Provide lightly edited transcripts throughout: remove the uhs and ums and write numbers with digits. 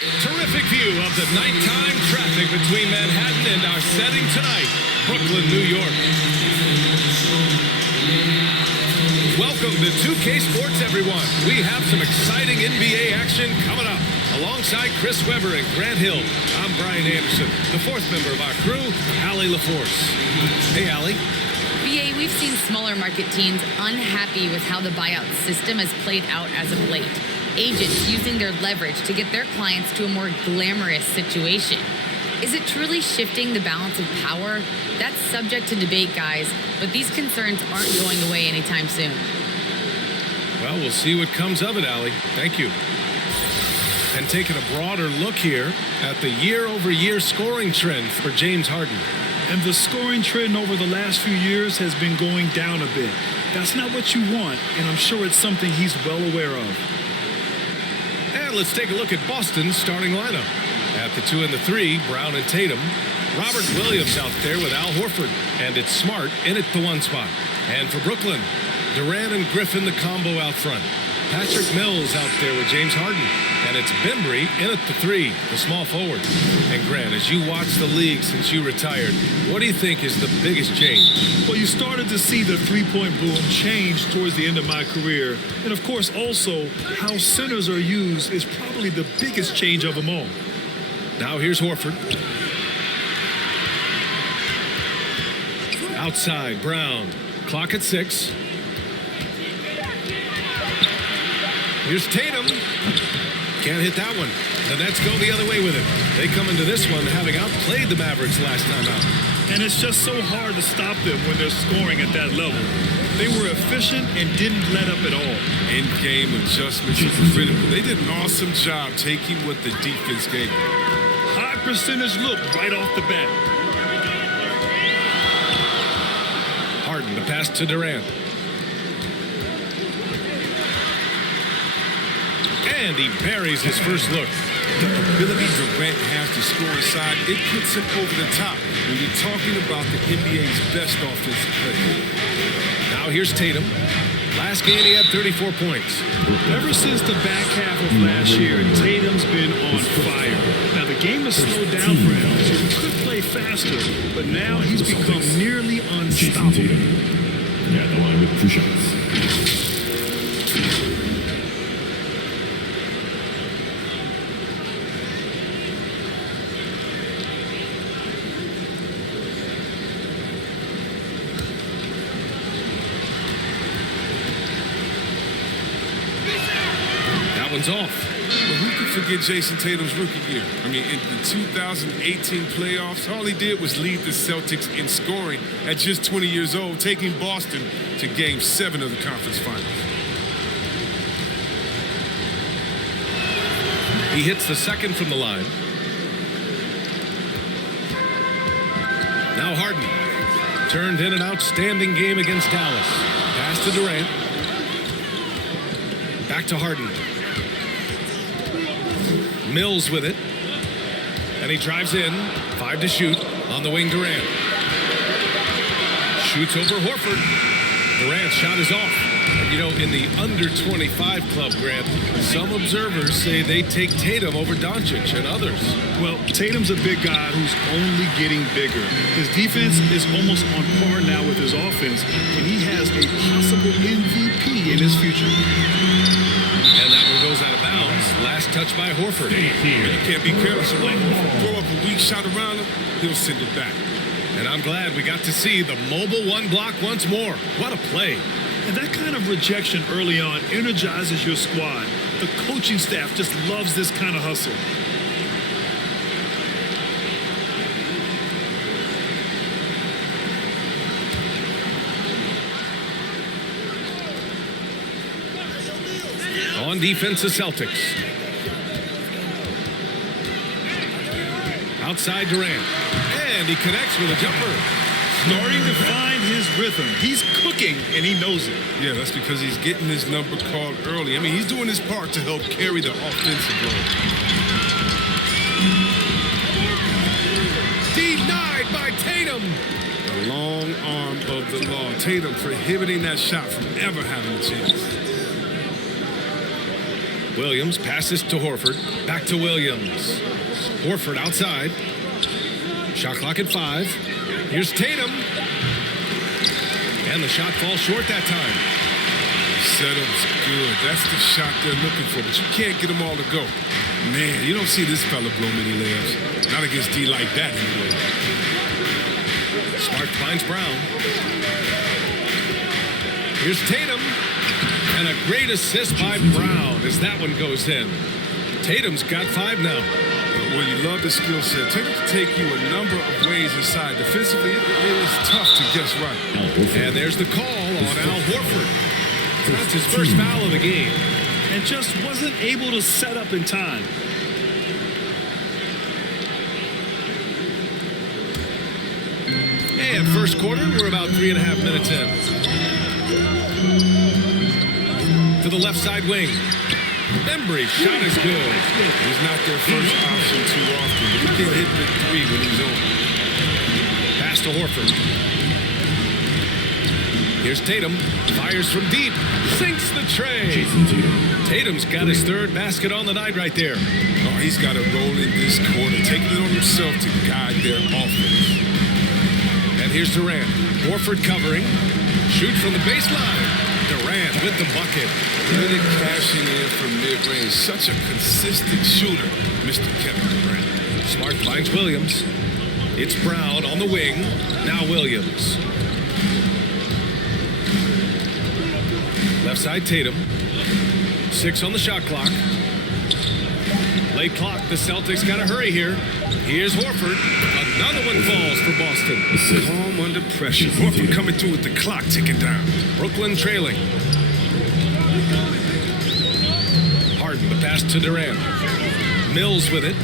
Terrific view of the nighttime traffic between Manhattan and our setting tonight, Brooklyn, New York. Welcome to 2K Sports, everyone. We have some exciting NBA action coming up. Alongside Chris Webber and Grant Hill, I'm Brian Anderson, the fourth member of our crew, Allie LaForce. Hey, Allie. BA, we've seen smaller market teams unhappy with how the buyout system has played out as of late. Agents using their leverage to get their clients to a more glamorous situation. Is it truly shifting the balance of power? That's subject to debate, guys, but these concerns aren't going away anytime soon. Well, we'll see what comes of it, Allie. Thank you. And taking a broader look here at the year-over-year scoring trend for James Harden. And the scoring trend over the last few years has been going down a bit. That's not what you want, and I'm sure it's something he's well aware of. And let's take a look at Boston's starting lineup. At the 2 and the 3, Brown and Tatum. Robert Williams out there with Al Horford. And it's Smart in at the 1 spot. And for Brooklyn, Durant and Griffin, the combo out front. Patrick Mills out there with James Harden. And it's Bembry in at the 3, the small forward. And Grant, as you watch the league since you retired, what do you think is the biggest change? Well, you started to see the three-point boom change towards the end of my career. And, of course, also how centers are used is probably the biggest change of them all. Now here's Horford. Outside, Brown. Clock at 6. Here's Tatum. Can't hit that one. The Nets go the other way with it. They come into this one having outplayed the Mavericks last time out. And it's just so hard to stop them when they're scoring at that level. They were efficient and didn't let up at all. In-game adjustments are critical. They did an awesome job taking what the defense gave them. High percentage look right off the bat. Harden, the pass to Durant. And he buries his first look. The ability Durant has to score inside, it puts him over the top when you're talking about the NBA's best offensive player. Now here's Tatum. Last game he had 34 points. Ever since the back half of last year, Tatum's been on fire. Now the game has slowed down for him, so he could play faster, but now he's become nearly unstoppable. Yeah, the line with 2 shots. Off. But who could forget Jason Tatum's rookie year? I mean, in the 2018 playoffs, all he did was lead the Celtics in scoring at just 20 years old, taking Boston to Game 7 of the conference finals. He hits the second from the line. Now Harden turned in an outstanding game against Dallas. Pass to Durant. Back to Harden. Mills with it. And he drives in. 5 to shoot. On the wing, Durant. Shoots over Horford. Durant's shot is off. And you know, in the under 25 club, Grant, some observers say they take Tatum over Doncic and others. Well, Tatum's a big guy who's only getting bigger. His defense is almost on par now with his offense, and he has a possible MVP in his future. And that one goes out of bounds. Last touch by Horford. You can't be careless of him. Throw up a weak shot around him, he'll send it back. And I'm glad we got to see the mobile 1 block once more. What a play. And that kind of rejection early on energizes your squad. The coaching staff just loves this kind of hustle. On defense, the Celtics. Outside Durant. And he connects with a jumper. Starting to find his rhythm. He's cooking, and he knows it. Yeah, that's because he's getting his number called early. I mean, he's doing his part to help carry the offensive load. Denied by Tatum. The long arm of the law. Tatum prohibiting that shot from ever having a chance. Williams passes to Horford. Back to Williams. Horford outside. Shot clock at 5. Here's Tatum. And the shot falls short that time. Setup's good. That's the shot they're looking for, but you can't get them all to go. Man, you don't see this fella blow many layups. Not against D like that anyway. Smart finds Brown. Here's Tatum. And a great assist by Brown as that one goes in. Tatum's got 5 now. Well, you love the skill set. Tatum can take you a number of ways inside. Defensively, it is tough to guess right. And there's the call on Al Horford. That's his first foul of the game. And just wasn't able to set up in time. And first quarter, we're about 3.5 minutes in. To the left side wing. Embry's shot is good. He's not their first option too often, but he can hit the 3 when he's on. Pass to Horford. Here's Tatum. Fires from deep. Sinks the tray. Tatum's got his 3rd basket on the night right there. Oh, he's got a role in this quarter, taking it on himself to guide their offense. And here's Durant. Horford covering. Shoot from the baseline. Durant with the bucket. Really cashing in from mid-range. Such a consistent shooter, Mr. Kevin Durant. Smart finds Williams. It's Brown on the wing. Now Williams. Left side Tatum. 6 on the shot clock. Late clock. The Celtics got to hurry here. Here's Horford. Another one falls for Boston. Calm under pressure. Horford coming through with the clock ticking down. Brooklyn trailing. Harden, the pass to Durant. Mills with it.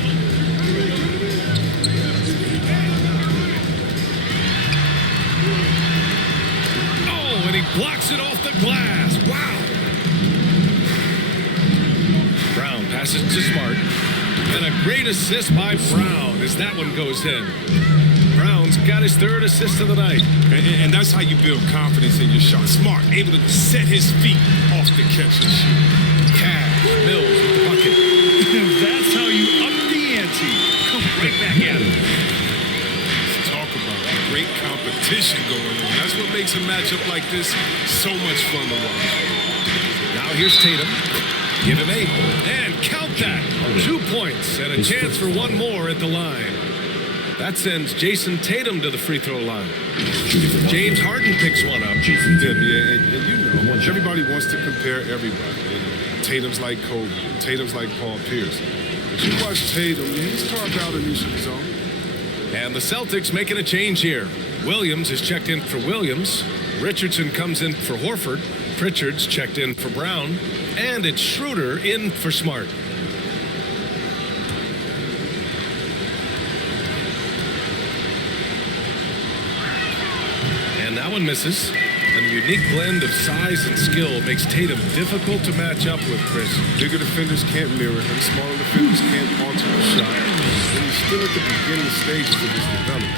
Oh, and he blocks it off the glass. Wow. Brown passes to Smart. And a great assist by Brown as that one goes in. Brown's got his 3rd assist of the night. And that's how you build confidence in your shot. Smart, able to set his feet off the catch and shoot. Cash, Mills with the bucket. That's how you up the ante. Come right back at him. Let's talk about great competition going on. That's what makes a matchup like this so much fun to watch. Now here's Tatum. Give him 8. And count that. 2 points and a chance for one more at the line. That sends Jason Tatum to the free throw line. James Harden picks one up. And you know, everybody wants to compare everybody. You know, Tatum's like Kobe. Tatum's like Paul Pierce. But you watch Tatum, he's carved out a niche of his own. And the Celtics making a change here. Williams is checked in for Williams. Richardson comes in for Horford. Pritchard's checked in for Brown. And it's Schroeder in for Smart. And that one misses. And the unique blend of size and skill makes Tatum difficult to match up with, Chris. Bigger defenders can't mirror him. Smaller defenders can't alter the shot. And he's still at the beginning stages of his development.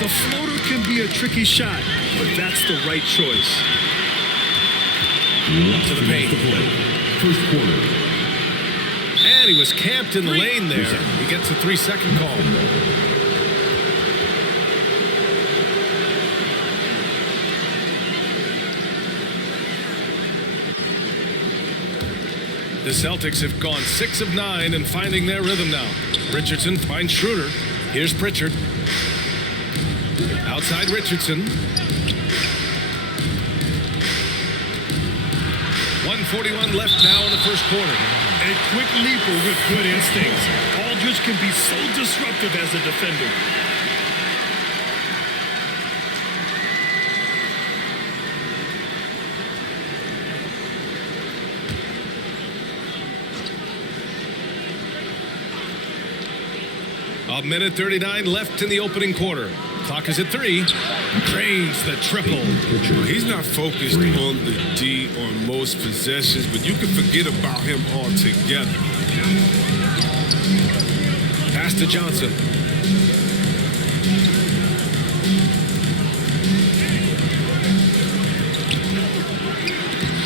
The floater can be a tricky shot, but that's the right choice. To the paint. First quarter. And he was camped in the lane there. He gets a 3-second call. The Celtics have gone 6 of 9 and finding their rhythm now. Richardson finds Schroeder. Here's Pritchard. Outside Richardson. 1:41 left now in the first quarter. A quick leaper with good instincts. Aldridge can be so disruptive as a defender. A minute 39 left in the opening quarter. Clock is at 3. Drains the triple. Well, he's not focused on the D on most possessions, but you can forget about him altogether. Pass to Johnson.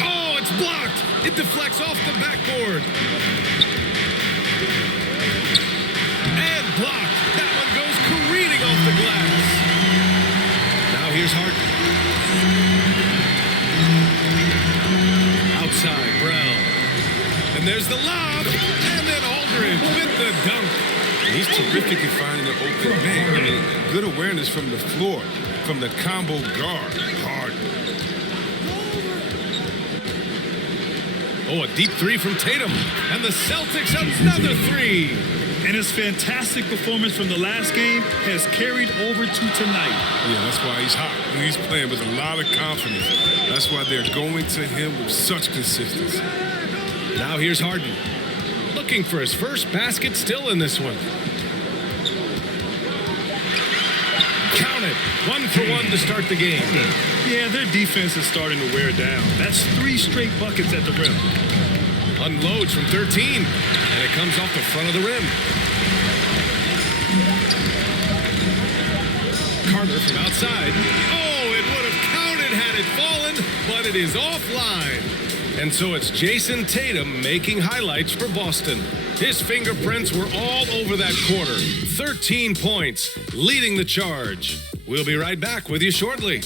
Oh, it's blocked. It deflects off the backboard. And blocked. That one goes careening off the glass. Now here's Harden. Outside, Brown. And there's the lob. And then Aldridge with the dunk. He's terrific at finding an open man. I mean, good awareness from the floor, from the combo guard. Hard. Oh, a deep three from Tatum. And the Celtics another three. And his fantastic performance from the last game has carried over to tonight. Yeah, that's why he's hot. He's playing with a lot of confidence. That's why they're going to him with such consistency. Now here's Harden. Looking for his first basket still in this one. Count it. 1 for 1 to start the game. Yeah, their defense is starting to wear down. That's 3 straight buckets at the rim. Unloads from 13. And it comes off the front of the rim. Carter from outside. Oh, it would have counted had it fallen, but it is offline. And so it's Jason Tatum making highlights for Boston. His fingerprints were all over that quarter. 13 points, leading the charge. We'll be right back with you shortly.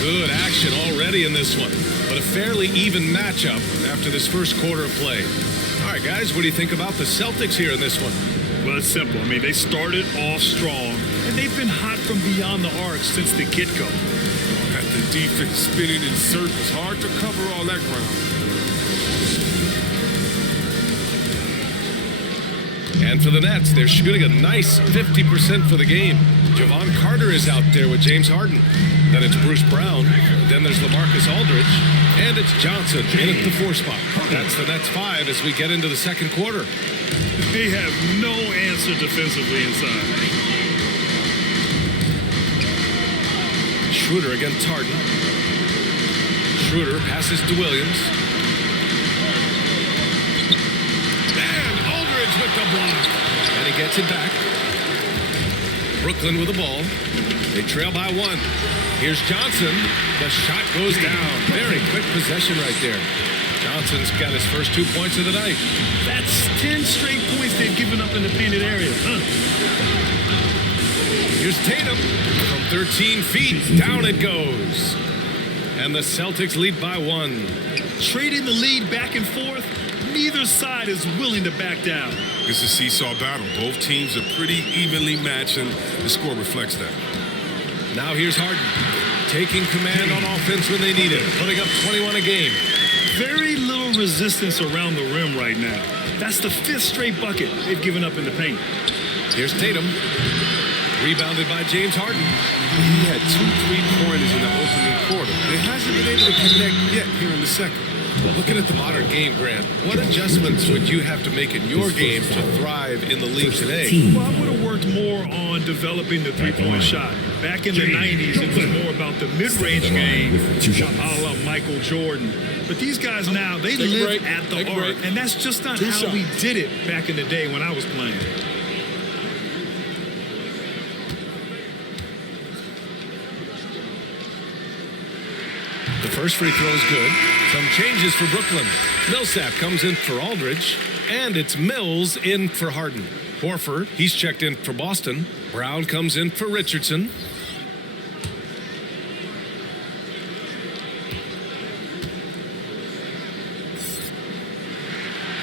Good action already in this one, but a fairly even matchup after this first quarter of play. All right, guys, what do you think about the Celtics here in this one? Well, it's simple. I mean, they started off strong, and they've been hot from beyond the arc since the get-go. Got the defense spinning in circles. Hard to cover all that ground. And for the Nets, they're shooting a nice 50% for the game. Javon Carter is out there with James Harden. Then it's Bruce Brown. Then there's LaMarcus Aldridge. And it's Johnson in at the 4 spot. That's the Nets 5 as we get into the second quarter. They have no answer defensively inside. Schroeder against Harden. Schroeder passes to Williams. And Aldridge with the block. And he gets it back. Brooklyn with the ball. They trail by 1. Here's Johnson. The shot goes down. Very quick possession right there. Johnson's got his first 2 points of the night. That's 10 straight points they've given up in the painted area. Here's Tatum from 13 feet. Down it goes. And the Celtics lead by 1. Trading the lead back and forth, neither side is willing to back down. It's a seesaw battle. Both teams are pretty evenly matched, and the score reflects that. Now here's Harden, taking command on offense when they need it, putting up 21 a game. Very little resistance around the rim right now. That's the 5th straight bucket they've given up in the paint. Here's Tatum, rebounded by James Harden. He had 2 3-pointers in the opening quarter. He hasn't been able to connect yet here in the second. Looking at the modern game, Grant, what adjustments would you have to make in your game to thrive in the league today? Well, I would have worked more on developing the 3-point shot. Back in the 90s, it was more about the mid-range game, a la Michael Jordan. But these guys now, they live at the arc, and that's just not how we did it back in the day when I was playing. The first free throw is good. Some changes for Brooklyn. Millsap comes in for Aldridge, and it's Mills in for Harden. Horford, he's checked in for Boston. Brown comes in for Richardson.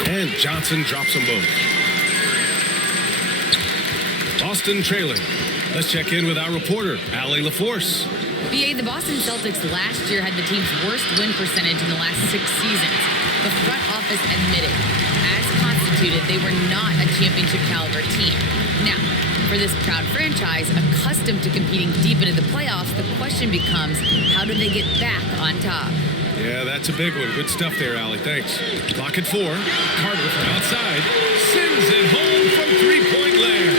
And Johnson drops them both. Boston trailing. Let's check in with our reporter, Allie LaForce. BA, the Boston Celtics last year had the team's worst win percentage in the last 6 seasons. The front office admitted, as constituted, they were not a championship caliber team. Now, for this proud franchise, accustomed to competing deep into the playoffs, the question becomes, how do they get back on top? Yeah, that's a big one. Good stuff there, Allie. Thanks. Clock at 4. Carter from outside sends it home from 3-point land.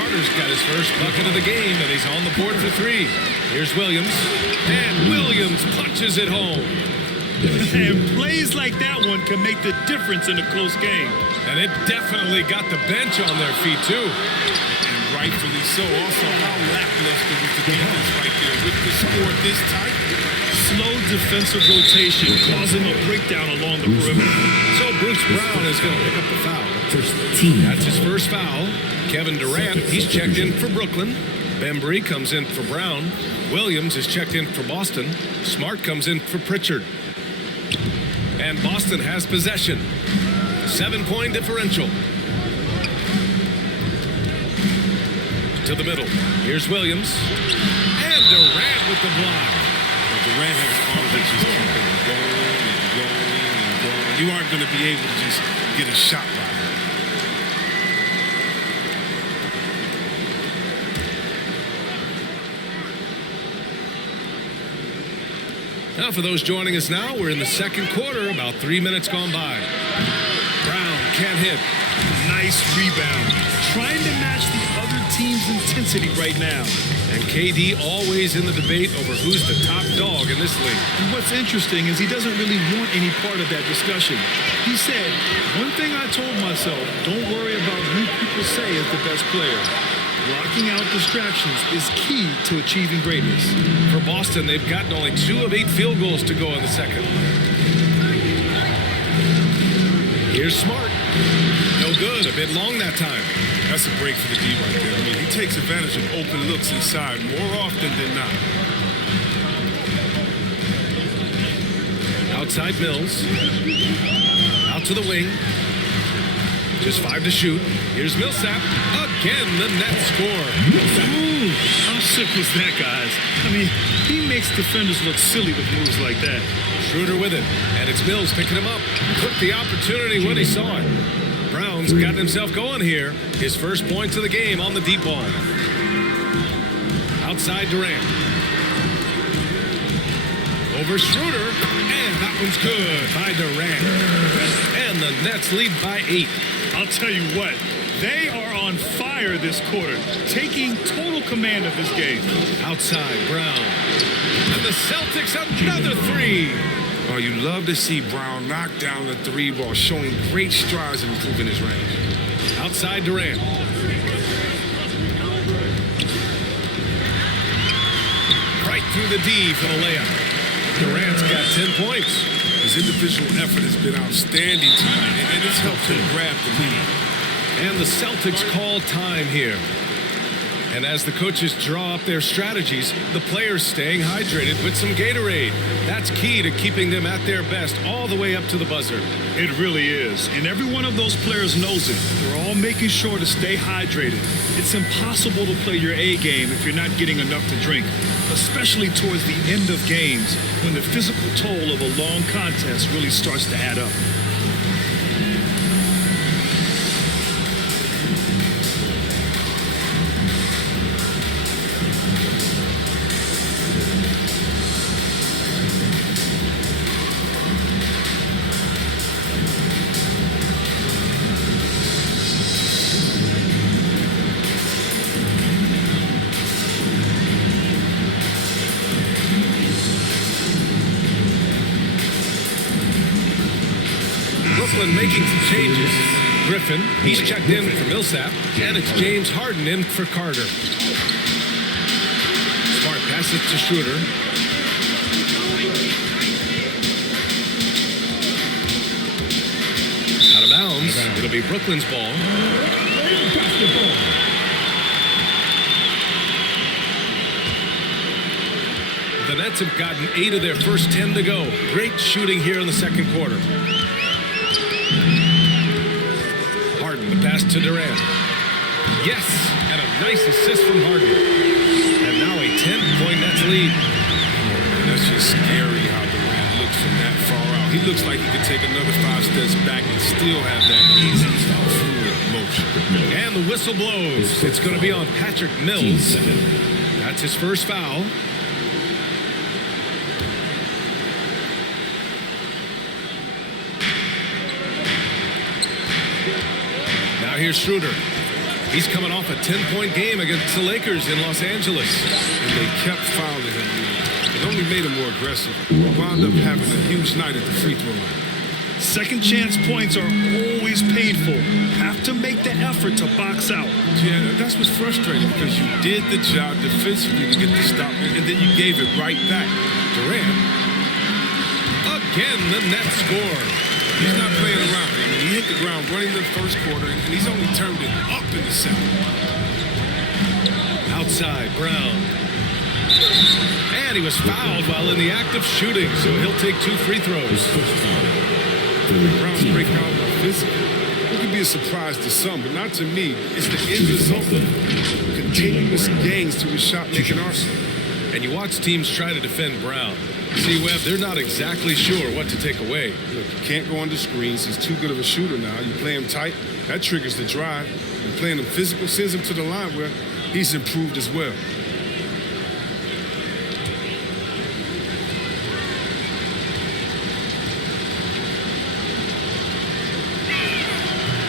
Carter's got his first bucket of the game, and he's on the board for 3. Here's Williams, and Williams punches it home. And plays like that one can make the difference in a close game. And it definitely got the bench on their feet, too. And rightfully so. Also, how lackluster was the defense right there with the score this tight? Slow defensive rotation causing a breakdown along the perimeter. So Bruce Brown is going to pick up the foul. First team. That's his first foul. Kevin Durant, he's checked in for Brooklyn. Bembry comes in for Brown. Williams is checked in for Boston. Smart comes in for Pritchard. And Boston has possession. 7-point differential. To the middle. Here's Williams. And Durant with the block. But Durant has arms that just keep going and going and going. You aren't going to be able to just get a shot by him. Now for those joining us now, we're in the second quarter, about 3 minutes gone by. Brown can't hit. Nice rebound. Trying to match the other team's intensity right now. And KD always in the debate over who's the top dog in this league. And what's interesting is he doesn't really want any part of that discussion. He said, one thing I told myself, don't worry about who people say is the best player. Blocking out distractions is key to achieving greatness. For Boston, they've gotten only 2 of 8 field goals to go in the second. Here's Smart. No good. A bit long that time. That's a break for the D right there. I mean, he takes advantage of open looks inside more often than not. Outside Mills. Out to the wing. Just 5 to shoot. Here's Millsap. Again, the net score. Ooh, how sick was that, guys? I mean, he makes defenders look silly with moves like that. Schroeder with it. And it's Mills picking him up. Took the opportunity when he saw it. Brown's gotten himself going here. His first points of the game on the deep ball. Outside Durant. Over Schroeder. And that one's good by Durant. And the Nets lead by 8. I'll tell you what, they are on fire this quarter, taking total command of this game. Outside, Brown. And the Celtics another 3. Oh, you love to see Brown knock down the 3 ball, showing great strides in improving his range. Outside Durant. Right through the D for the layup. Durant's got 10 points. His individual effort has been outstanding tonight, and it's helped him grab the lead. And the Celtics call time here. And as the coaches draw up their strategies, the players staying hydrated with some Gatorade. That's key to keeping them at their best all the way up to the buzzer. It really is. And every one of those players knows it. They're all making sure to stay hydrated. It's impossible to play your A game if you're not getting enough to drink, especially towards the end of games when the physical toll of a long contest really starts to add up. Brooklyn making some changes. Griffin, he's checked in for Millsap, and it's James Harden in for Carter. Smart passes to Schroeder. Out of bounds. It'll be Brooklyn's ball. The Nets have gotten 8 of their first 10 to go. Great shooting here in the second quarter. Harden, the pass to Durant. Yes, and a nice assist from Harden. And now a 10-point Nets lead. And that's just scary how Durant looks from that far out. He looks like he could take another 5 steps back and still have that easy, fluid motion. And the whistle blows. It's going to be on Patrick Mills. That's his first foul. Now here's Schroeder. He's coming off a 10-point game against the Lakers in Los Angeles. And they kept fouling him. It only made him more aggressive. Wound up having a huge night at the free throw line. Second chance points are always painful. Have to make the effort to box out. Yeah, that's what's frustrating because you did the job defensively to get the stop, and then you gave it right back. Durant. Again, the net score. He's not playing around. I mean, he hit the ground running the first quarter, and he's only turned it up in the second. Outside, Brown. And he was fouled while in the act of shooting, so he'll take 2 free throws. Brown's breakout physical. It could be a surprise to some, but not to me. It's the end result of continuous gains to his shot-making arsenal. And you watch teams try to defend Brown. See, Webb, they're not exactly sure what to take away. Look, you can't go under screens. He's too good of a shooter now. You play him tight, that triggers the drive. And playing him physical sends him to the line where he's improved as well.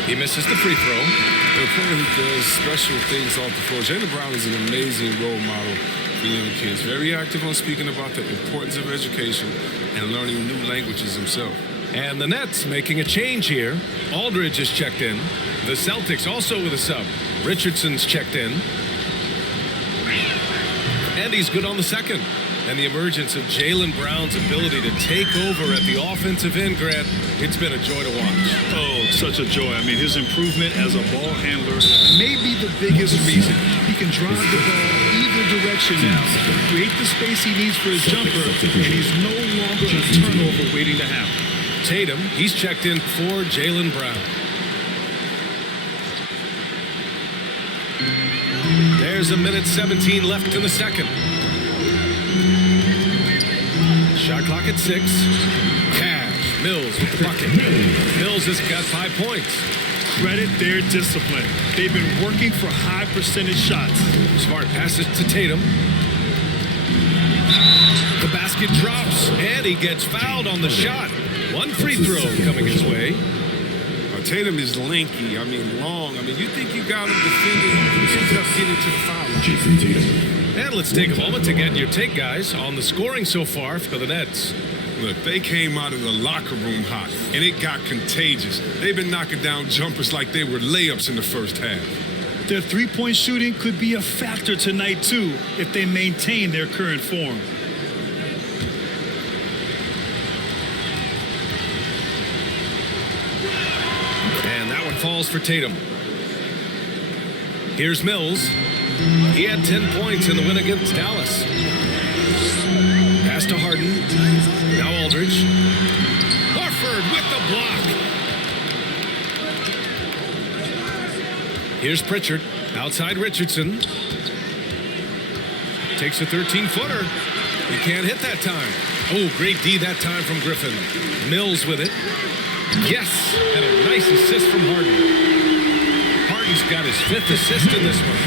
He misses the free throw. A player who does special things off the floor. Jaylen Brown is an amazing role model for young kids. Very active on speaking about the importance of education and learning new languages himself. And the Nets making a change here. Aldridge is checked in. The Celtics also with a sub. Richardson's checked in. And he's good on the second. And the emergence of Jaylen Brown's ability to take over at the offensive end, Grant, it's been a joy to watch. Oh, such a joy. I mean, his improvement as a ball handler may be the biggest reason. He can drive the ball either direction now, create the space he needs for his jumper, and he's no longer a turnover waiting to happen. Tatum, he's checked in for Jaylen Brown. There's a minute 17 left in the second. Shot clock at 6. Cash. Mills with the bucket. Mills has got 5 points. Credit their discipline. They've been working for high percentage shots. Smart passes to Tatum. The basket drops, and he gets fouled on the shot. 1 free throw coming his way. Tatum is lanky. I mean, long. I mean, you think you got him defending, he ends up getting to the foul line. And let's take a moment to get your take, guys, on the scoring so far for the Nets. Look, they came out of the locker room hot, and it got contagious. They've been knocking down jumpers like they were layups in the first half. Their three-point shooting could be a factor tonight, too, if they maintain their current form. And that one falls for Tatum. Here's Mills. He had 10 points in the win against Dallas. Pass to Harden. Now Aldridge. Horford with the block. Here's Pritchard. Outside Richardson. Takes a 13-footer. He can't hit that time. Oh, great D that time from Griffin. Mills with it. Yes, and a nice assist from Harden. Harden's got his 5th assist in this one.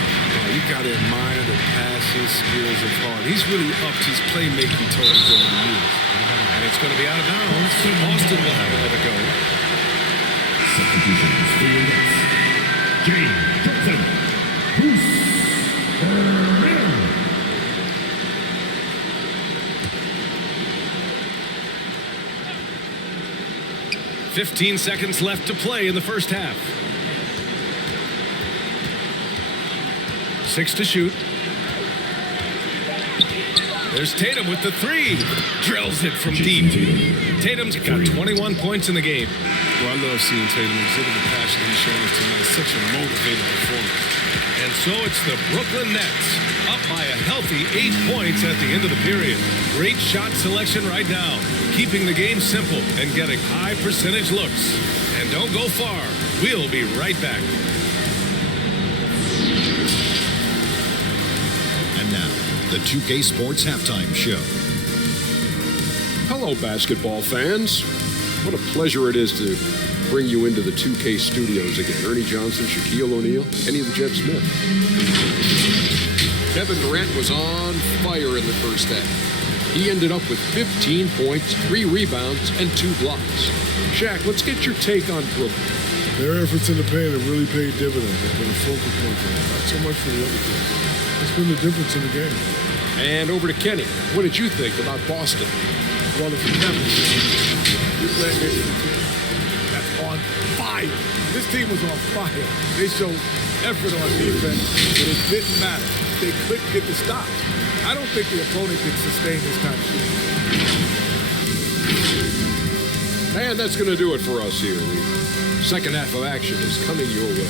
You got to admire the passing skills of Harden. He's really upped his playmaking totals over the years. And it's going to be out of bounds. Boston will have another go. Substitution for the Nets. James Johnson. Bruce. 15 seconds left to play in the first half. 6 to shoot. There's Tatum with the 3. Drills it from deep. Tatum's got 21 points in the game. Well, I love seeing Tatum exhibit the passion he's shown us tonight. Such a motivated performance. And so it's the Brooklyn Nets up by a healthy 8 points at the end of the period. Great shot selection right now, keeping the game simple and getting high percentage looks. And don't go far. We'll be right back. And now, the 2K Sports Halftime Show. Hello, basketball fans. What a pleasure it is to bring you into the 2K studios again. Ernie Johnson, Shaquille O'Neal, Kenny the Jet Smith. Kevin Durant was on fire in the first half. He ended up with 15 points, 3 rebounds, and 2 blocks. Shaq, let's get your take on Brooklyn. Their efforts in the paint have really paid dividends. They've been a focal point for them. Not so much for the other teams. It's been the difference in the game. And over to Kenny. What did you think about Boston? Well, if you have it, you're playing against the team. fire. This team was on fire. They showed effort on defense, but it didn't matter. They couldn't get the stop. I don't think the opponent can sustain this kind of shooting. And that's going to do it for us here. The second half of action is coming your way.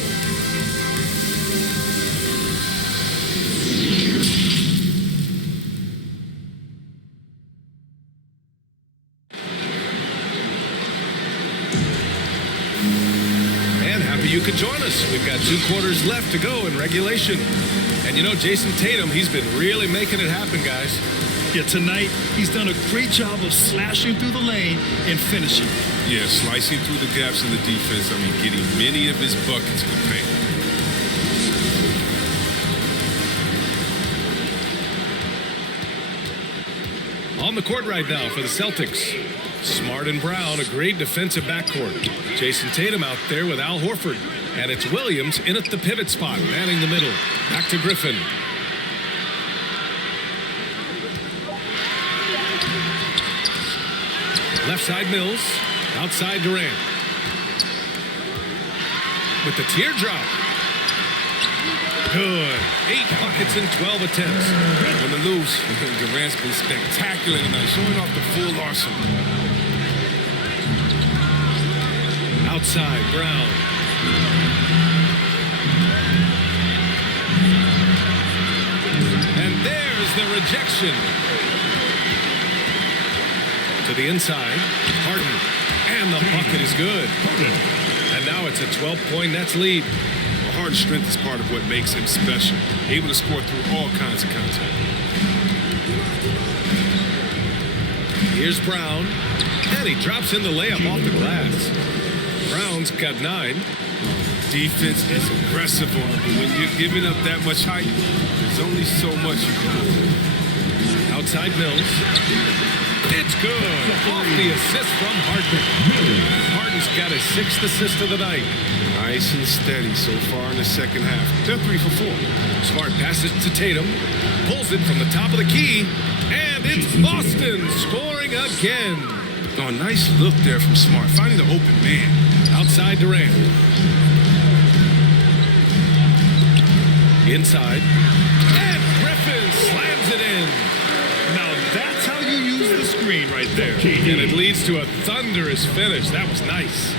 And happy you could join us. We've got 2 quarters left to go in regulation. And you know, Jason Tatum, he's been really making it happen, guys. Yeah, tonight, he's done a great job of slashing through the lane and finishing. Yeah, slicing through the gaps in the defense. I mean, getting many of his buckets in the paint. On the court right now for the Celtics. Smart and Brown, a great defensive backcourt. Jason Tatum out there with Al Horford. And it's Williams in at the pivot spot, manning the middle. Back to Griffin. Left side Mills. Outside Durant. With the teardrop. Good. 8 buckets in 12 attempts. On the loose, Durant's been spectacular tonight, showing off the full arsenal. Outside Brown. And there's the rejection. To the inside, Harden, and the bucket is good. And now it's a 12-point Nets lead. Well, Harden's strength is part of what makes him special. Able to score through all kinds of contact. Here's Brown, and he drops in the layup off the glass. Brown's got 9. Defense is aggressive on him, but when you're giving up that much height, there's only so much you can do. Outside Mills. It's good. Off the assist from Harden. Harden's got his 6th assist of the night. Nice and steady so far in the second half. They're 3 for 4. Smart passes to Tatum. Pulls it from the top of the key. And it's Boston scoring again. Oh, nice look there from Smart, finding the open man. Outside Durant. Inside. And Griffin slams it in. Now that's how you use the screen right there. And it leads to a thunderous finish. That was nice.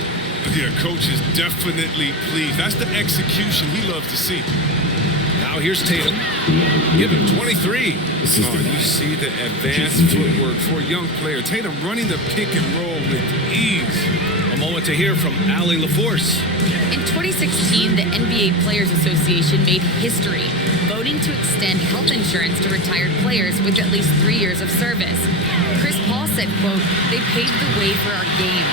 Yeah, coach is definitely pleased. That's the execution he loves to see. Now here's Tatum. Give him 23. Oh, you see the advanced footwork for a young player. Tatum running the pick and roll with ease. A moment to hear from Allie LaForce. In 2016, the NBA Players Association made history, voting to extend health insurance to retired players with at least 3 years of service. Chris Paul said, quote, "They paved the way for our game.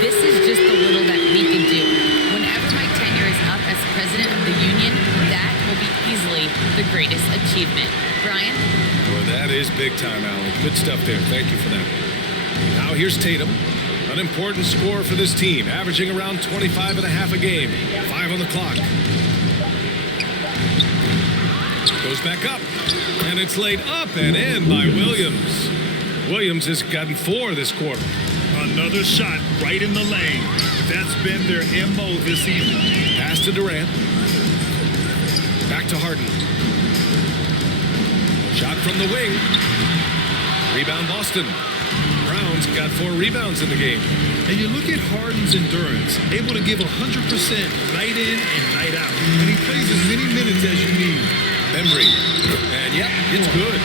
This is just the little that we can do. Whenever my tenure is up as president of the union, that will be easily the greatest achievement." Brian? Well, that is big time, Allie. Good stuff there. Thank you for that. Now here's Tatum. An important score for this team, averaging around 25 and a half a game. 5 on the clock. Goes back up. And it's laid up and in by Williams. Williams has gotten 4 this quarter. Another shot right in the lane. That's been their MO this evening. Pass to Durant. Back to Harden. Shot from the wing. Rebound Boston. Brown's got 4 rebounds in the game. And you look at Harden's endurance, able to give 100% night in and night out. And he plays as many minutes as you need. Bembry. And yep, it's good.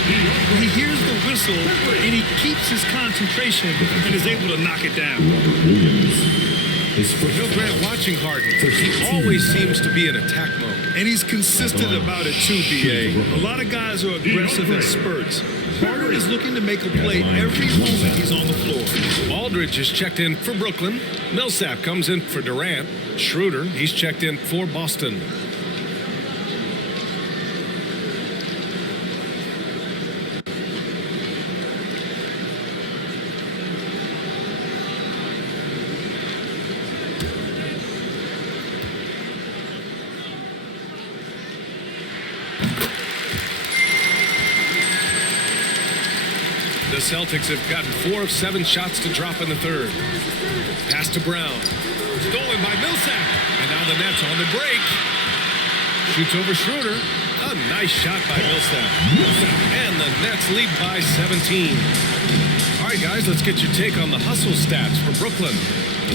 He hears the whistle and he keeps his concentration and is able to knock it down. Bill Grant watching Harden. He always seems to be in attack mode. And he's consistent about it too, B.A. A lot of guys are aggressive in spurts. Harden is looking to make a play every moment he's on the floor. Aldridge is checked in for Brooklyn. Millsap comes in for Durant. Schroeder, he's checked in for Boston. The Celtics have gotten 4 of 7 shots to drop in the third. Pass to Brown. stolen by Millsap. And now the Nets on the break. Shoots over Schroeder. A nice shot by Millsap. And the Nets lead by 17. All right, guys, let's get your take on the hustle stats for Brooklyn.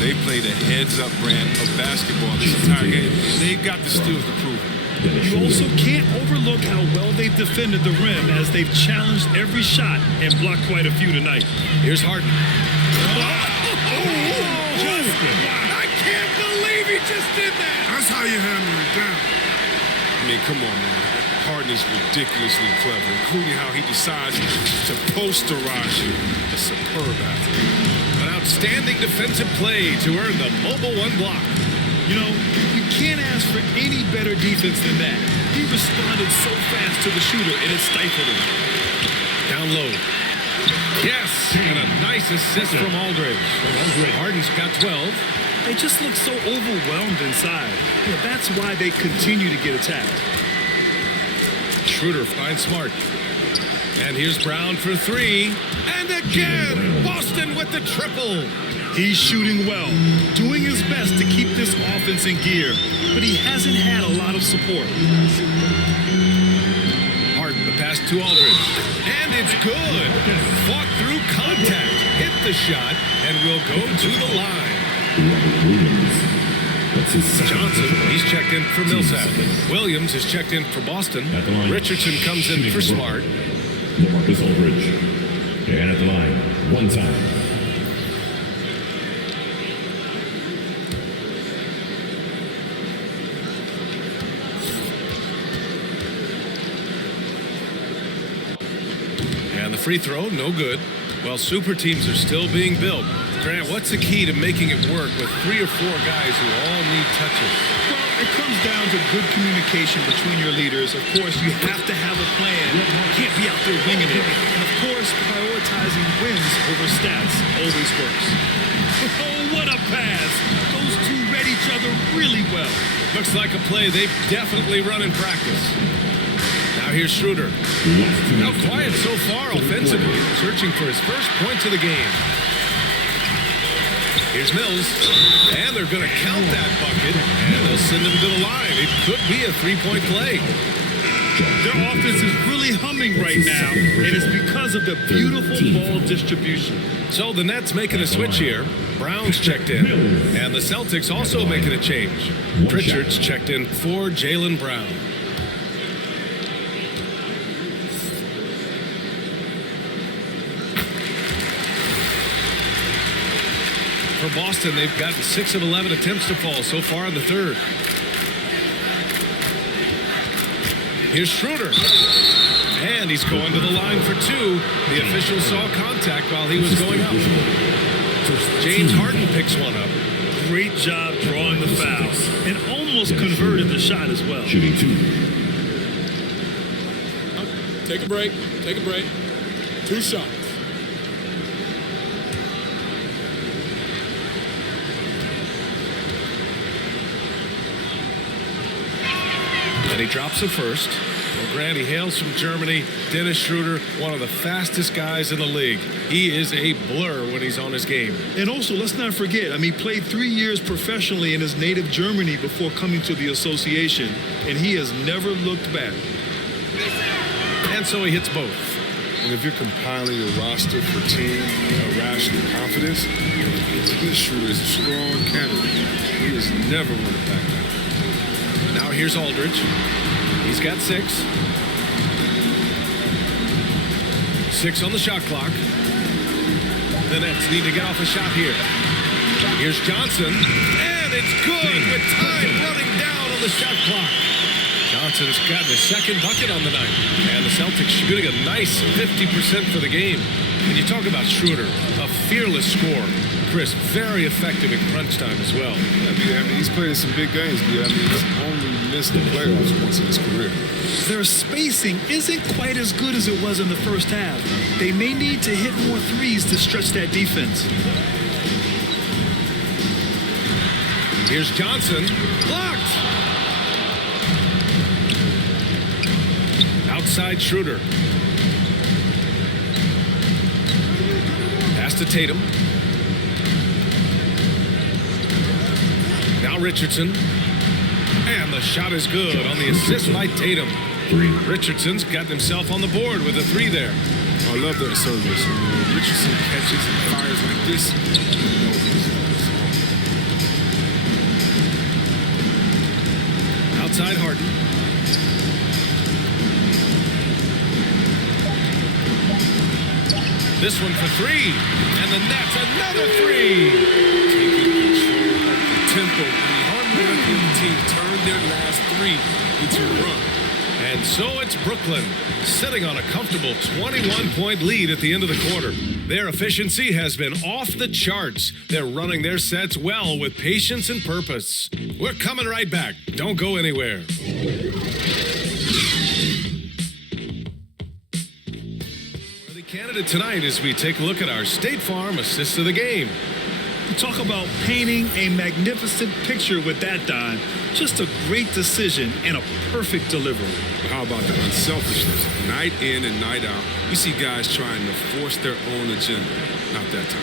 They played a heads-up brand of basketball this entire game. They've got the steals to prove it. You also can't overlook how well they've defended the rim as they've challenged every shot and blocked quite a few tonight. Here's Harden. I can't believe he just did that. That's how you handle it down. I mean, come on, man. Harden is ridiculously clever, including how he decides to posterize you. A superb athlete. An outstanding defensive play to earn the mobile one block. You know, you can't ask for any better defense than that. He responded so fast to the shooter, and it stifled him. Down low. Yes, and a nice assist from Aldridge. Harden's got 12. They just look so overwhelmed inside. You know, that's why they continue to get attacked. Schroeder finds Smart. And here's Brown for three. And again, Boston with the triple. He's shooting well, doing his best to keep this offense in gear, but he hasn't had a lot of support. Harden, the pass to Aldridge. And it's good. Fought through contact, hit the shot, and will go to the line. Johnson, he's checked in for Millsap. Williams is checked in for Boston. Richardson comes in for Smart. Marcus Aldridge. And at the line, one time. And the free throw, no good. Well, super teams are still being built. Grant, what's the key to making it work with 3 or 4 guys who all need touches? Well, it comes down to good communication between your leaders. Of course, you have to have a plan. You can't be out there winging it. And of course, prioritizing wins over stats always works. Oh, what a pass! Those two read each other really well. Looks like a play they've definitely run in practice. Now here's Schroeder. Now quiet so far offensively, searching for his first points of the game. Here's Mills, and they're going to count that bucket, and they'll send him to the line. It could be a 3-point play. Their offense is really humming right now, and it's because of the beautiful ball distribution. So the Nets making a switch here. Brown's checked in, and the Celtics also making a change. Pritchard's checked in for Jaylen Brown. For Boston, they've gotten 6 of 11 attempts to fall so far in the third. Here's Schroeder. And he's going to the line for 2. The official saw contact while he was going up. James Harden picks one up. Great job drawing the foul and almost converted the shot as well. Shooting 2. Take a break. Take a break. 2 shots. And he drops it first. Well, Grant, he hails from Germany. Dennis Schroeder, one of the fastest guys in the league. He is a blur when he's on his game. And also, let's not forget, he played 3 years professionally in his native Germany before coming to the association, and he has never looked back. And so he hits both. And if you're compiling your roster for team rational confidence, this shooter is a strong candidate. He has never won it back down. Now here's Aldridge. He's got 6. 6 on the shot clock. The Nets need to get off a shot here. Here's Johnson. And it's good with time running down on the shot clock. Johnson's gotten his second bucket on the night. And the Celtics shooting a nice 50% for the game. And you talk about Schroeder, a fearless scorer. Chris, very effective in crunch time as well. Yeah, he's played in some big games, but he's only missed the playoffs once in his career. Their spacing isn't quite as good as it was in the first half. They may need to hit more threes to stretch that defense. Here's Johnson. Blocked. Outside Schroeder. Pass to Tatum. Now Richardson. And the shot is good on the assist by Tatum. Richardson's gotten himself on the board with a 3 there. I love that service. Richardson catches and fires like this. Outside Harden. This one for 3. And the Nets, another 3. Taking control of the tempo. And the Harden team turned their last 3 into a run. And so it's Brooklyn, sitting on a comfortable 21-point lead at the end of the quarter. Their efficiency has been off the charts. They're running their sets well with patience and purpose. We're coming right back. Don't go anywhere. The candidate tonight as we take a look at our State Farm assist of the game. Talk about painting a magnificent picture with that dime. Just a great decision and a perfect delivery. But how about the unselfishness? Night in and night out, you see guys trying to force their own agenda. Not that time.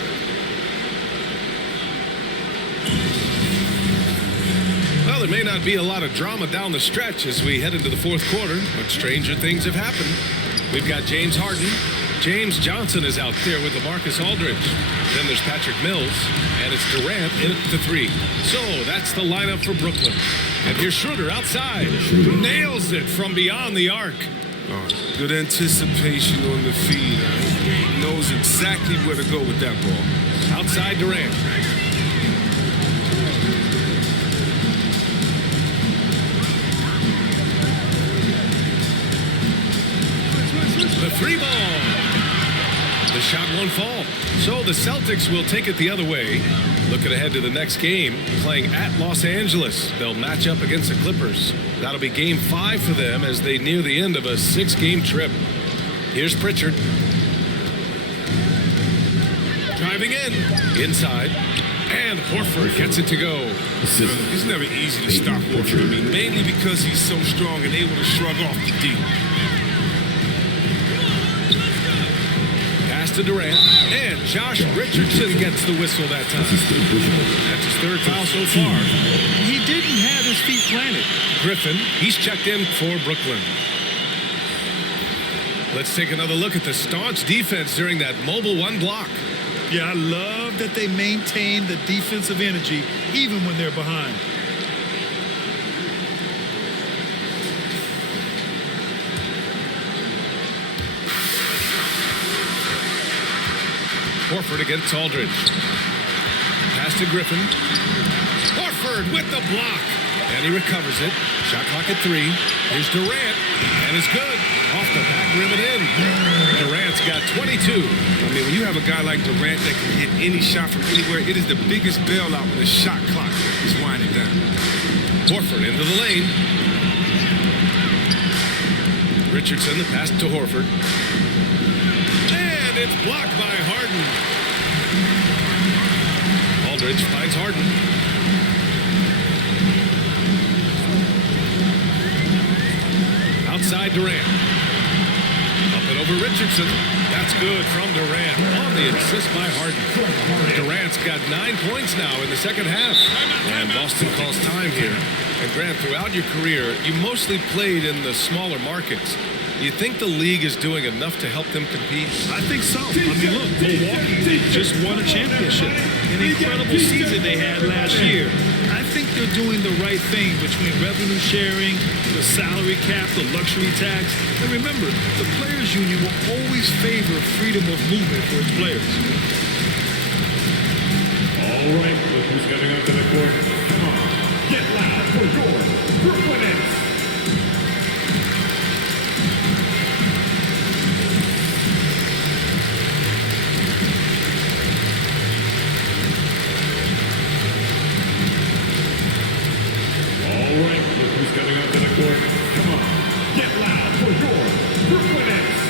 Well, there may not be a lot of drama down the stretch as we head into the fourth quarter, but stranger things have happened. We've got James Harden. James Johnson is out there with LaMarcus Aldridge. Then there's Patrick Mills, and it's Durant in at the 3. So that's the lineup for Brooklyn. And here's Schroeder outside. Nails it from beyond the arc. Oh, good anticipation on the feed. He knows exactly where to go with that ball. Outside Durant. The 3 ball. The shot won't fall. So the Celtics will take it the other way. Looking ahead to the next game, playing at Los Angeles. They'll match up against the Clippers. That'll be game 5 for them as they near the end of a 6-game trip. Here's Pritchard. Driving in. Inside. And Horford gets it to go. It's never easy to stop Horford. I mean, mainly because he's so strong and able to shrug off the D. To Durant, and Josh Richardson gets the whistle that time. That's his 3rd foul so far. He didn't have his feet planted. Griffin, he's checked in for Brooklyn. Let's take another look at the staunch defense during that mobile 1 block. Yeah, I love that they maintain the defensive energy even when they're behind. Horford against Aldridge. Pass to Griffin. Horford with the block. And he recovers it. Shot clock at 3. Here's Durant. And it's good. Off the back rim and in. Durant's got 22. I mean, when you have a guy like Durant that can hit any shot from anywhere, it is the biggest bailout when the shot clock is winding down. Horford into the lane. Richardson, the pass to Horford. And it's blocked by Harden. Aldridge finds Harden. Outside Durant. Up and over Richardson. That's good from Durant on the assist by Harden. Durant's got 9 points now in the second half. And Boston calls time here. And Grant, throughout your career, you mostly played in the smaller markets. Do you think the league is doing enough to help them compete? I think so. I mean, look, Milwaukee just won a championship. An incredible season they had last year. I think they're doing the right thing between revenue sharing, the salary cap, the luxury tax. And remember, the players' union will always favor freedom of movement for its players. All right, look who's coming up to the court. Come on, get loud for your Brooklyn Nets. Coming up to the court. Come on, get loud for your Brooklyn Nets.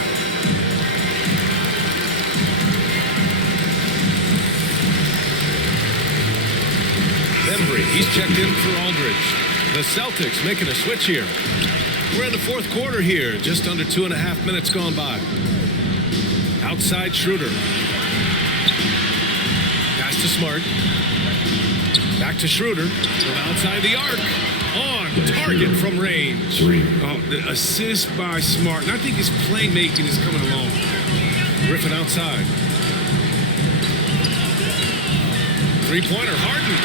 Bembry, he's checked in for Aldridge. The Celtics making a switch here. We're in the fourth quarter here, just under 2.5 minutes gone by. Outside Schroeder. Pass to Smart. Back to Schroeder from outside the arc. On target from range. Oh, the assist by Smart. And I think his playmaking is coming along. Griffin outside. Three-pointer, Harden.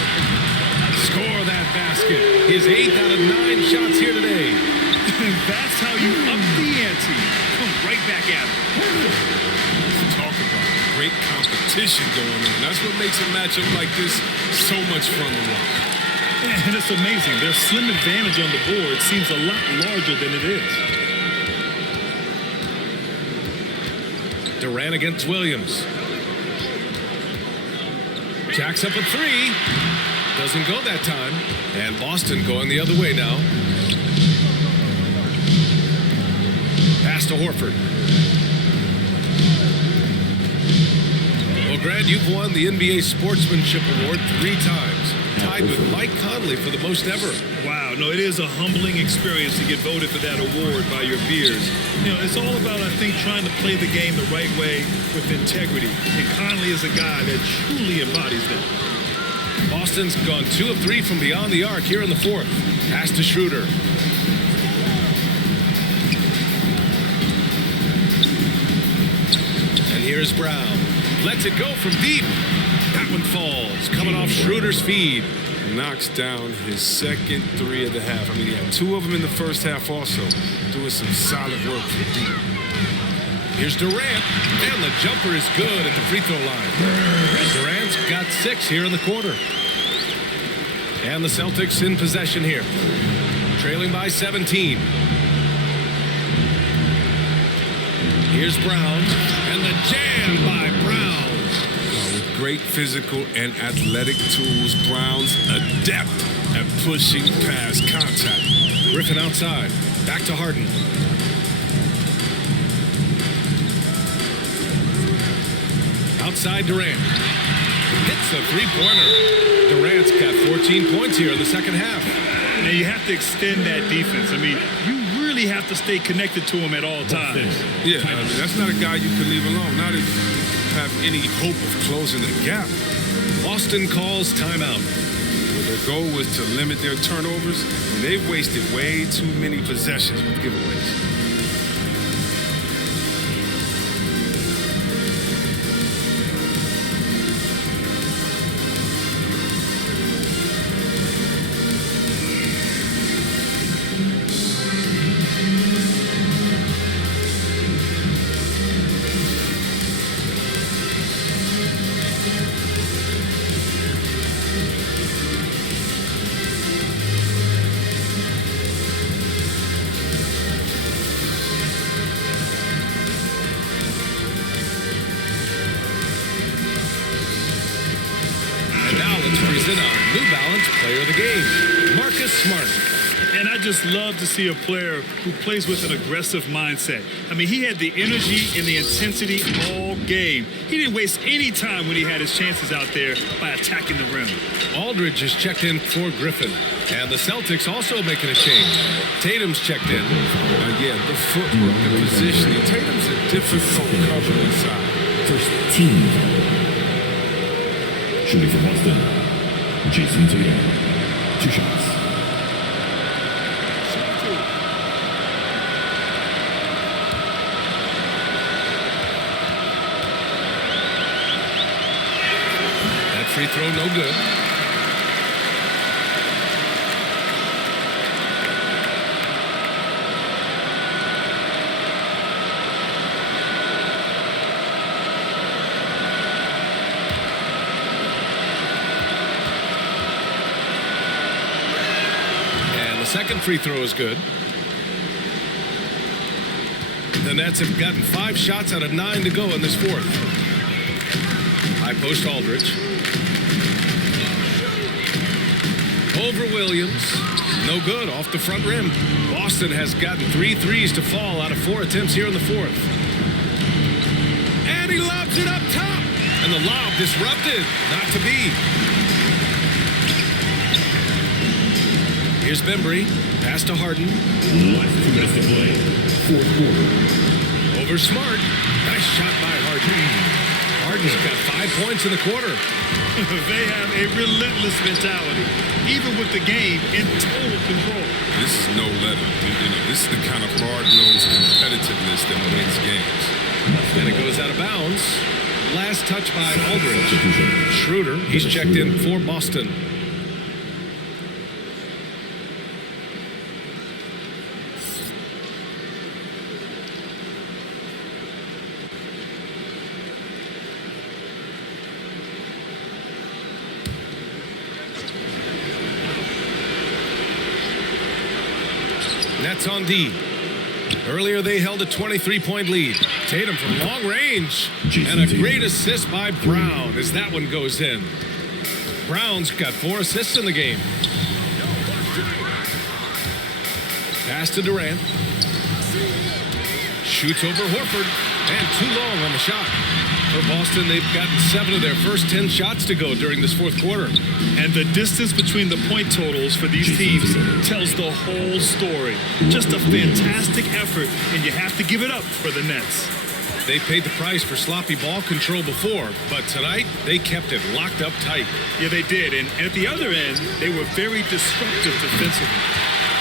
Score that basket. His 8th out of 9 shots here today. And that's how you up the ante. Come right back at him. Talk about great competition going on. That's what makes a matchup like this so much fun to watch. And it's amazing. Their slim advantage on the board seems a lot larger than it is. Durant against Williams. Jacks up a 3. Doesn't go that time. And Boston going the other way now. Pass to Horford. Well, Grant, you've won the NBA Sportsmanship Award 3 times. Tied with Mike Conley for the most ever. Wow, no, it is a humbling experience to get voted for that award by your peers. You know, it's all about, I think, trying to play the game the right way with integrity. And Conley is a guy that truly embodies that. Boston's gone 2 of 3 from beyond the arc here in the 4th. Pass to Schroeder. And here's Brown. Lets it go from deep. That one falls, coming off Schroeder's feed. Knocks down his second 3 of the half. I mean, he had 2 of them in the first half also. Doing some solid work from deep. Here's Durant, and the jumper is good at the free throw line. Durant's got 6 here in the quarter. And the Celtics in possession here. Trailing by 17. Here's Brown, and the jam by Brown. Great physical and athletic tools. Brown's adept at pushing past contact. Griffin outside. Back to Harden. Outside Durant. Hits a 3-pointer. Durant's got 14 points here in the second half. Now you have to extend that defense. I mean, you really have to stay connected to him at all times. Yeah, I mean, that's not a guy you can leave alone. Not if you have any hope of closing the gap. Boston calls timeout. Well, their goal was to limit their turnovers, and they've wasted way too many possessions with giveaways. New Balance Player of the Game, Marcus Smart. And I just love to see a player who plays with an aggressive mindset. I mean, he had the energy and the intensity all game. He didn't waste any time when he had his chances out there by attacking the rim. Aldridge is checked in for Griffin. And the Celtics also making a change. Tatum's checked in. Yeah, the footwork, the positioning. Tatum's a difficult cover inside. First team. Shooting for Boston. Jason Tatum. 2 shots. That free throw no good. Second free throw is good. The Nets have gotten 5 shots out of 9 to go in this 4th. High post Aldridge. Over Williams. No good off the front rim. Boston has gotten 3 threes to fall out of 4 attempts here in the 4th. And he lobs it up top. And the lob disrupted. Not to be. Here's Bembry. Pass to Harden. Last 2 minutes to play. 4th quarter. Over Smart. Nice shot by Harden. Harden's got 5 points in the quarter. They have a relentless mentality, even with the game in total control. This is no letter. This is the kind of hard-nosed competitiveness that wins games. And it goes out of bounds. Last touch by Aldridge. Schroeder, he's checked in for Boston. Nets on D. Earlier, they held a 23-point lead. Tatum from long range. And a great assist by Brown as that one goes in. Brown's got 4 assists in the game. Pass to Durant. Shoots over Horford. And too long on the shot. For Boston, they've gotten 7 of their first 10 shots to go during this fourth quarter. And the distance between the point totals for these teams tells the whole story. Just a fantastic effort, and you have to give it up for the Nets. They paid the price for sloppy ball control before, but tonight they kept it locked up tight. Yeah, they did. And at the other end, they were very disruptive defensively.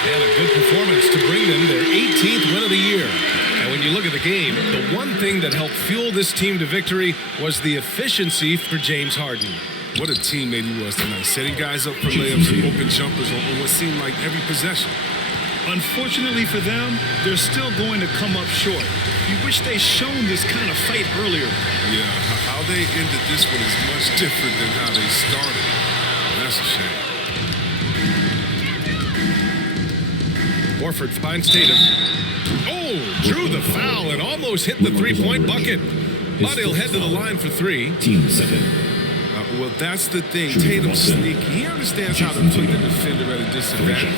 And a good performance to bring them their 18th win of the year. And when you look at the game, the one thing that helped fuel this team to victory was the efficiency for James Harden. What a teammate he was tonight, setting guys up for layups and open jumpers on what seemed like every possession. Unfortunately for them, they're still going to come up short. You wish they'd shown this kind of fight earlier. Yeah, how they ended this one is much different than how they started. That's a shame. Horford finds Tatum. Oh, drew the foul and almost hit the three-point bucket. But he'll head to the line for 3. Team second. Well, that's the thing. Tatum's sneaky. He understands how to put the defender at a disadvantage.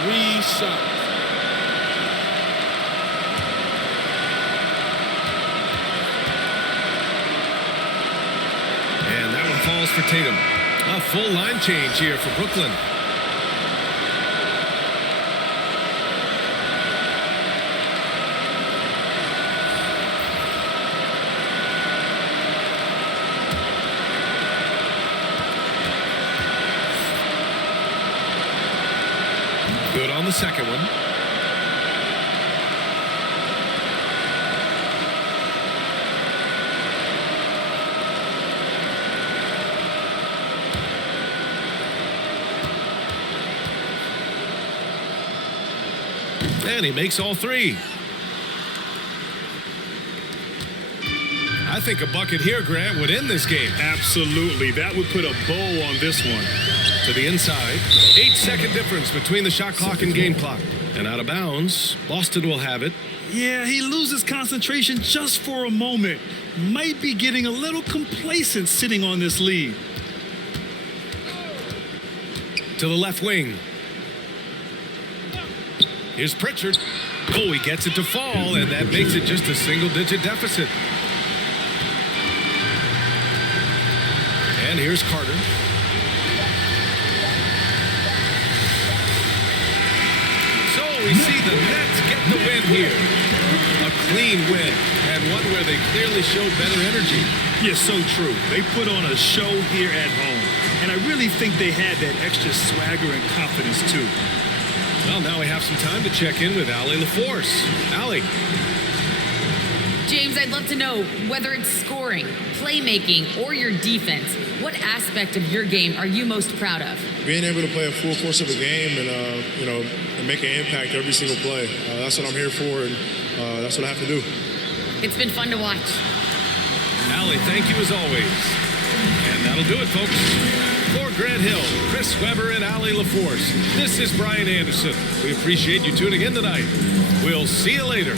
Three shots. And that one falls for Tatum. A full line change here for Brooklyn. Good on the second one. And he makes all 3. I think a bucket here, Grant, would end this game. Absolutely. That would put a bow on this one. To the inside. 8-second difference between the shot clock and game clock. And out of bounds, Boston will have it. Yeah, he loses concentration just for a moment. Might be getting a little complacent sitting on this lead. To the left wing. Here's Pritchard. Oh, he gets it to fall, and that makes it just a single-digit deficit. And here's Carter. So we see the Nets get the win here. A clean win, and one where they clearly showed better energy. Yeah, so true. They put on a show here at home, and I really think they had that extra swagger and confidence, too. Well, now we have some time to check in with Allie LaForce. Allie. James, I'd love to know whether it's scoring, playmaking, or your defense. What aspect of your game are you most proud of? Being able to play a full course of a game and, and make an impact every single play. That's what I'm here for, and that's what I have to do. It's been fun to watch. Allie, thank you as always. And that'll do it, folks. For Grant Hill, Chris Webber, and Allie LaForce, this is Brian Anderson. We appreciate you tuning in tonight. We'll see you later.